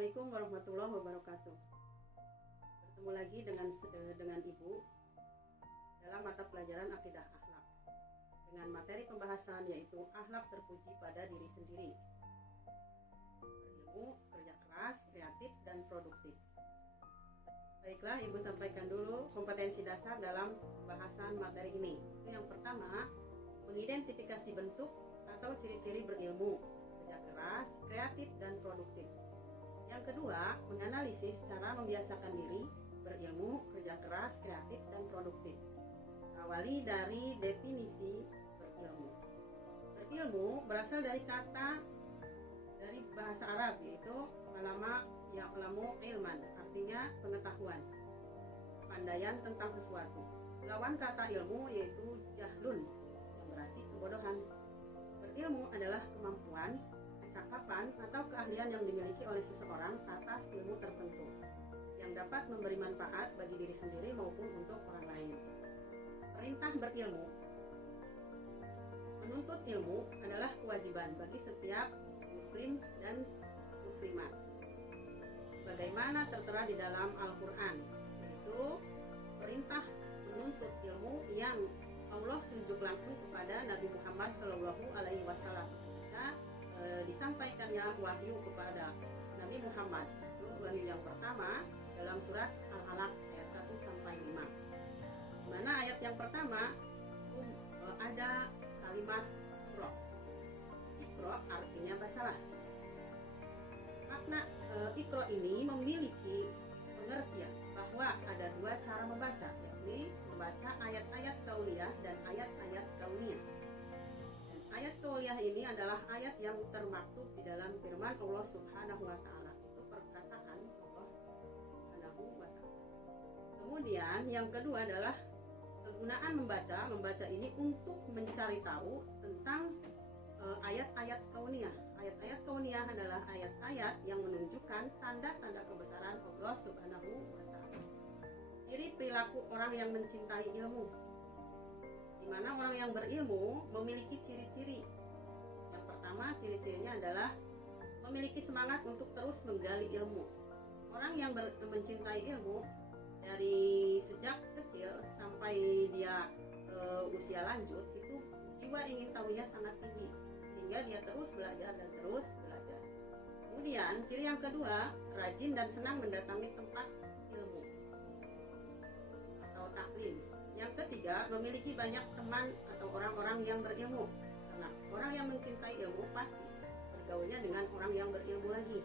Assalamualaikum warahmatullahi wabarakatuh. Bertemu lagi dengan Ibu dalam mata pelajaran Akidah Akhlak dengan materi pembahasan yaitu akhlak terpuji pada diri sendiri, berilmu, kerja keras, kreatif, dan produktif. Baiklah, Ibu sampaikan dulu kompetensi dasar dalam pembahasan materi ini. Yang pertama, mengidentifikasi bentuk atau ciri-ciri berilmu, kerja keras, kreatif, dan produktif. Yang kedua, menganalisis cara membiasakan diri berilmu, kerja keras, kreatif, dan produktif. Awali dari definisi berilmu. Berilmu berasal dari kata dari bahasa Arab yaitu ya'lamu ilman, artinya pengetahuan, kepandaian tentang sesuatu. Lawan kata ilmu yaitu jahlun, yang berarti kebodohan. Berilmu adalah kemampuan, kecakapan, atau keahlian yang dimiliki oleh seseorang atas ilmu tertentu yang dapat memberi manfaat bagi diri sendiri maupun untuk orang lain. Perintah berilmu. Menuntut ilmu adalah kewajiban bagi setiap muslim dan muslimat, bagaimana tertera di dalam Al-Quran, yaitu perintah menuntut ilmu yang Allah tunjuk langsung kepada Nabi Muhammad SAW. Disampaikannya wahyu kepada Nabi Muhammad. Itu wahyu yang pertama dalam surat Al-Alaq ayat 1-5. Di mana ayat yang pertama itu ada kalimat Iqra. Iqra artinya bacalah. Makna Iqra ini memiliki pengertian bahwa ada dua cara membaca, yakni membaca ayat-ayat qauliyah dan ayat-ayat kauniyah. Ayat qauliyah ini adalah ayat yang termaktub di dalam firman Allah Subhanahu wa taala. Itu perkataan Allah Subhanahu wa taala. Kemudian yang kedua adalah kegunaan membaca ini untuk mencari tahu tentang ayat-ayat kauniyah. Ayat-ayat kauniyah adalah ayat-ayat yang menunjukkan tanda-tanda kebesaran Allah Subhanahu wa taala. Ciri perilaku orang yang mencintai ilmu, di mana orang yang berilmu memiliki ciri-ciri. Yang pertama, ciri-cirinya adalah memiliki semangat untuk terus menggali ilmu. Orang yang mencintai ilmu dari sejak kecil sampai dia usia lanjut, itu jiwa ingin tahunya sangat tinggi, sehingga dia terus belajar dan terus belajar. Kemudian ciri yang kedua, rajin dan senang mendatangi tempat ilmu atau taklim. Yang ketiga, memiliki banyak teman atau orang-orang yang berilmu. Karena orang yang mencintai ilmu pasti bergaulnya dengan orang yang berilmu lagi.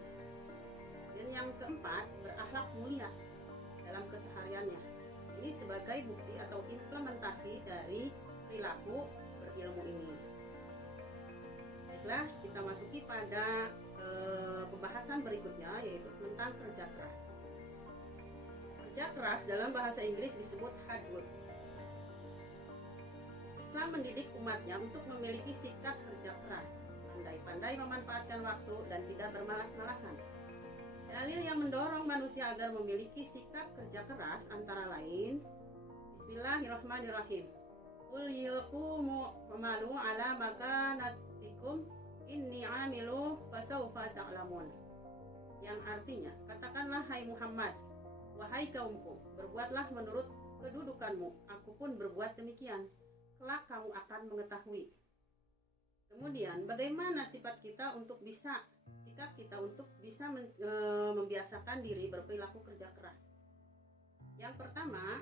Dan yang keempat, berakhlak mulia dalam kesehariannya. Ini sebagai bukti atau implementasi dari perilaku berilmu ini. Baiklah, kita masuki pada pembahasan berikutnya, yaitu tentang kerja keras. Kerja keras dalam bahasa Inggris disebut hard work. Islam mendidik umatnya untuk memiliki sikap kerja keras, pandai-pandai memanfaatkan waktu, dan tidak bermalas-malasan. Dalil yang mendorong manusia agar memiliki sikap kerja keras antara lain, Bismillahirrahmanirrahim. Qul yaqumu amalu ala makanatikum inni amilu fasawfa ta'lamun. Yang artinya, katakanlah hai Muhammad, wahai kaumku, berbuatlah menurut kedudukanmu, aku pun berbuat demikian. Kelak kamu akan mengetahui. Kemudian bagaimana sikap kita untuk bisa membiasakan diri berperilaku kerja keras. Yang pertama,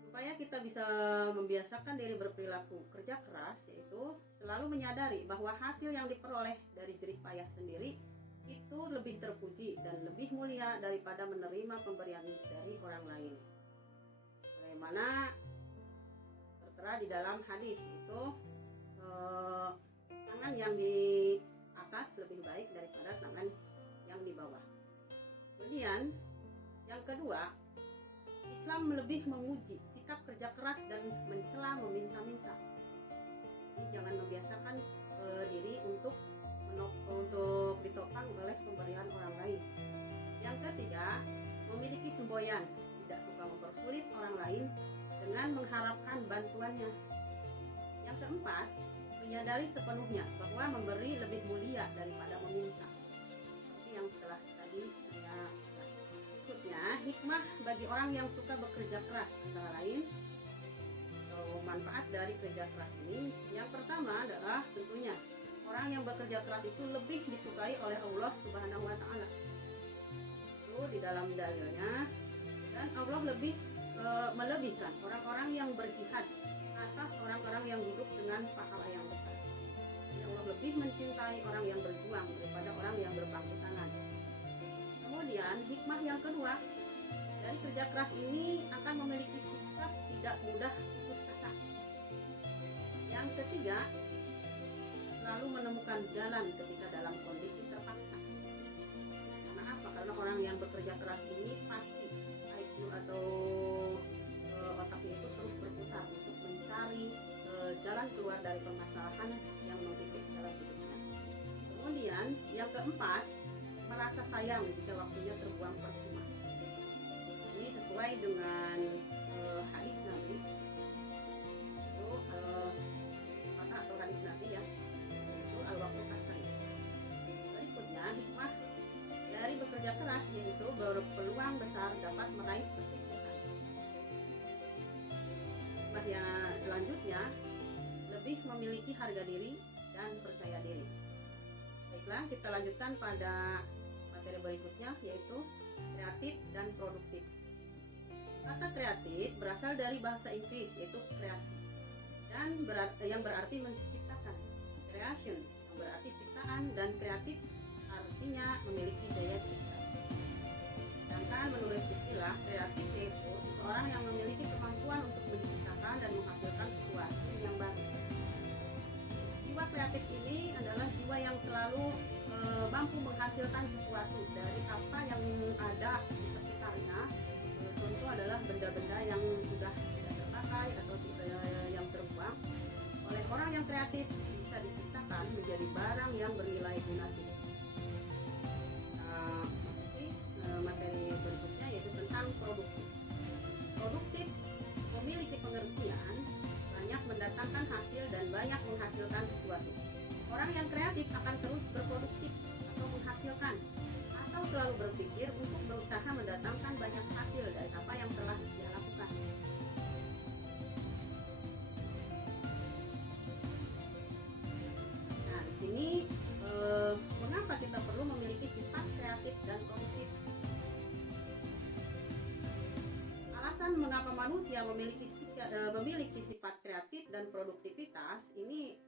supaya kita bisa membiasakan diri berperilaku kerja keras, yaitu selalu menyadari bahwa hasil yang diperoleh dari jerih payah sendiri itu lebih terpuji dan lebih mulia daripada menerima pemberian dari orang lain. Bagaimana tertera di dalam hadis itu, tangan yang di atas lebih baik daripada tangan yang di bawah. Kemudian yang kedua, Islam lebih memuji sikap kerja keras dan mencela meminta-minta. Jadi jangan membiasakan diri untuk ditopang oleh pemberian orang lain. Yang ketiga, memiliki semboyan, tidak suka mempersulit orang lain dengan mengharapkan bantuannya. Yang keempat, menyadari sepenuhnya bahwa memberi lebih mulia daripada meminta. hikmah bagi orang yang suka bekerja keras antara lain manfaat dari kerja keras ini. Yang pertama adalah tentunya orang yang bekerja keras itu lebih disukai oleh Allah Subhanahu wa taala. Itu di dalam dalilnya, dan Allah lebih melebihkan orang-orang yang berjihad atas orang-orang yang duduk dengan pahala yang besar. Jadi Allah lebih mencintai orang yang berjuang daripada orang yang berpangku tangan. Kemudian hikmah yang kedua dari kerja keras ini akan memiliki sikap tidak mudah putus asa. Yang ketiga, selalu menemukan jalan ketika dalam kondisi terpaksa. Karena apa? Karena orang yang bekerja keras ini pasti IQ atau otaknya itu terus berputar untuk mencari jalan keluar dari permasalahan yang menggigit dalam hidupnya. Kemudian yang keempat, merasa sayang jika waktunya terbuang percuma. Ini sesuai dengan hadis Nabi, itu kata atau hadis Nabi ya, itu al-waqtu kasayy. Berikutnya hikmah dari bekerja keras yaitu berpeluang besar dapat meraih kesuksesan. Hikmah yang selanjutnya, lebih memiliki harga diri dan percaya diri. Baiklah, kita lanjutkan pada materi berikutnya, yaitu kreatif dan produktif. Kata kreatif berasal dari bahasa Inggris, yaitu kreasi, dan yang berarti menciptakan. Creation yang berarti ciptaan, dan kreatif artinya memiliki daya cipta. Sedangkan menurut istilah kreatif yaitu seseorang yang memiliki kemampuan untuk menciptakan dan menghasilkan sesuatu yang baru. Jiwa kreatif ini adalah jiwa yang selalu mampu menghasilkan sesuatu dari apa yang ada di sekitarnya. Contoh adalah benda-benda yang sudah tidak terpakai atau yang terbuang. Oleh orang yang kreatif bisa diciptakan menjadi barang yang bernilai guna. Masuki materi berikutnya, yaitu tentang produktif. Produktif memiliki pengertian banyak mendatangkan hasil dan banyak menghasilkan sesuatu. Orang yang kreatif akan terus berproduktif atau menghasilkan, atau selalu berpikir untuk berusaha mendatangkan banyak hasil dari apa yang telah dia lakukan. Nah, di sini mengapa kita perlu memiliki sifat kreatif dan produktif? Alasan mengapa manusia memiliki sifat kreatif dan produktivitas ini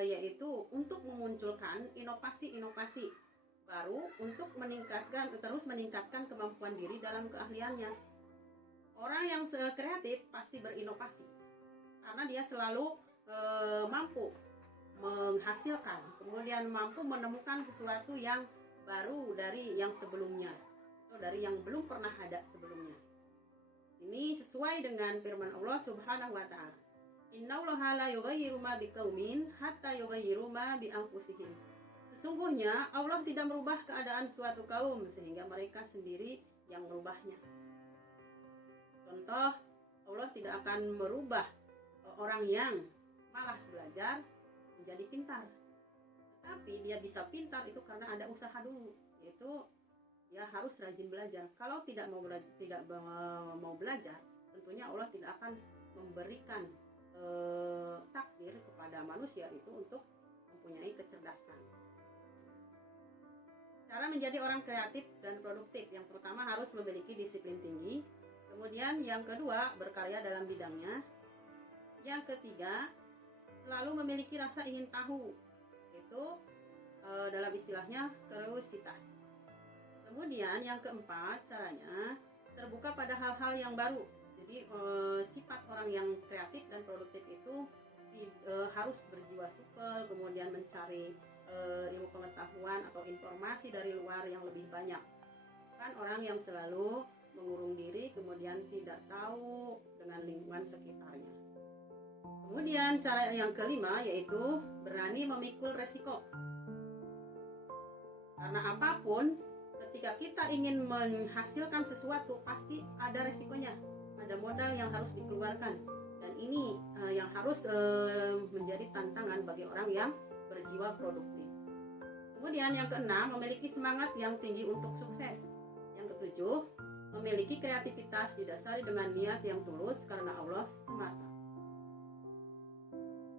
yaitu untuk memunculkan inovasi-inovasi baru untuk terus meningkatkan kemampuan diri dalam keahliannya. Orang yang kreatif pasti berinovasi karena dia selalu mampu menghasilkan, kemudian mampu menemukan sesuatu yang baru dari yang sebelumnya atau dari yang belum pernah ada sebelumnya. Ini sesuai dengan firman Allah Subhanahu wa taala. Innallaha la yughayyiru ma biqaumin hatta yughayyiru ma bi anfusihim. Sesungguhnya Allah tidak merubah keadaan suatu kaum sehingga mereka sendiri yang merubahnya. Contoh, Allah tidak akan merubah orang yang malas belajar menjadi pintar. Tetapi dia bisa pintar itu karena ada usaha dulu, yaitu dia harus rajin belajar. Kalau tidak mau belajar, tentunya Allah tidak akan memberikan takdir kepada manusia itu untuk mempunyai kecerdasan. Cara menjadi orang kreatif dan produktif, yang pertama harus memiliki disiplin tinggi. Kemudian yang kedua, berkarya dalam bidangnya. Yang ketiga, selalu memiliki rasa ingin tahu, yaitu dalam istilahnya kuriositas. Kemudian yang keempat, caranya terbuka pada hal-hal yang baru. Jadi sifat orang yang kreatif dan produktif itu harus berjiwa supel, kemudian mencari ilmu pengetahuan atau informasi dari luar yang lebih banyak. Kan orang yang selalu mengurung diri, kemudian tidak tahu dengan lingkungan sekitarnya. Kemudian cara yang kelima yaitu berani memikul resiko. Karena apapun, ketika kita ingin menghasilkan sesuatu pasti ada resikonya, ada modal yang harus dikeluarkan, dan ini yang harus menjadi tantangan bagi orang yang berjiwa produktif. Kemudian yang keenam, memiliki semangat yang tinggi untuk sukses. Yang ketujuh, memiliki kreativitas didasari dengan niat yang tulus karena Allah semata.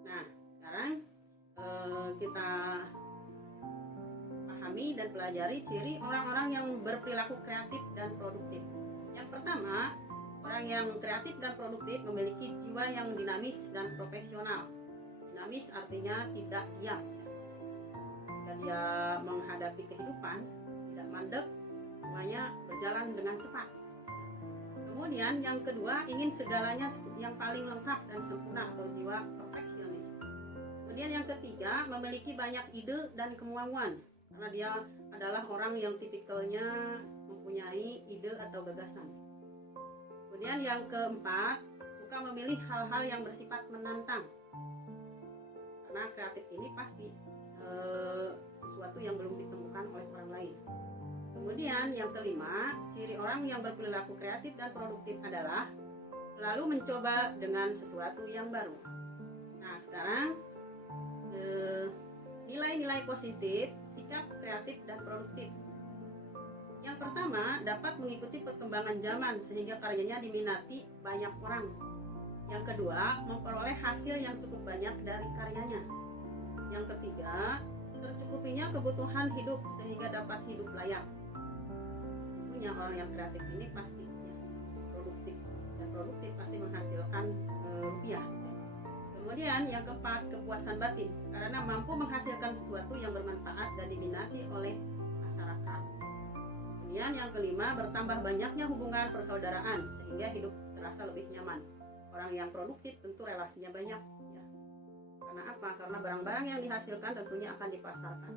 Nah, sekarang kita pahami dan pelajari ciri orang-orang yang berperilaku kreatif dan produktif. Yang pertama, orang yang kreatif dan produktif memiliki jiwa yang dinamis dan profesional. Dinamis artinya tidak diam. Jika dia menghadapi kehidupan, tidak mandek, semuanya berjalan dengan cepat. Kemudian yang kedua, ingin segalanya yang paling lengkap dan sempurna atau jiwa perfeksionis. Kemudian yang ketiga, memiliki banyak ide dan kemauan, karena dia adalah orang yang tipikalnya mempunyai ide atau gagasan. Kemudian yang keempat, suka memilih hal-hal yang bersifat menantang, karena kreatif ini pasti sesuatu yang belum ditemukan oleh orang lain. Kemudian yang kelima, ciri orang yang berperilaku kreatif dan produktif adalah selalu mencoba dengan sesuatu yang baru. Nah, sekarang nilai-nilai positif sikap kreatif dan produktif. Yang pertama, dapat mengikuti perkembangan zaman sehingga karyanya diminati banyak orang. Yang kedua, memperoleh hasil yang cukup banyak dari karyanya. Yang ketiga, tercukupinya kebutuhan hidup sehingga dapat hidup layak. Tentunya orang yang kreatif ini pasti produktif, dan produktif pasti menghasilkan rupiah. Kemudian yang keempat, kepuasan batin, karena mampu menghasilkan sesuatu yang bermanfaat dan diminati oleh masyarakat. Kemudian yang kelima, bertambah banyaknya hubungan persaudaraan sehingga hidup terasa lebih nyaman. Orang yang produktif tentu relasinya banyak. Karena apa? Karena barang-barang yang dihasilkan tentunya akan dipasarkan.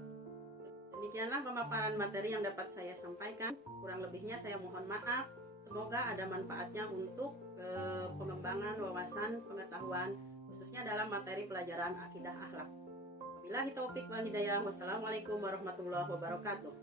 Demikianlah pemaparan materi yang dapat saya sampaikan. Kurang lebihnya saya mohon maaf. Semoga ada manfaatnya untuk pengembangan wawasan pengetahuan, khususnya dalam materi pelajaran akidah akhlak. Wabillahi taufik wal hidayah. Wassalamualaikum warahmatullahi wabarakatuh.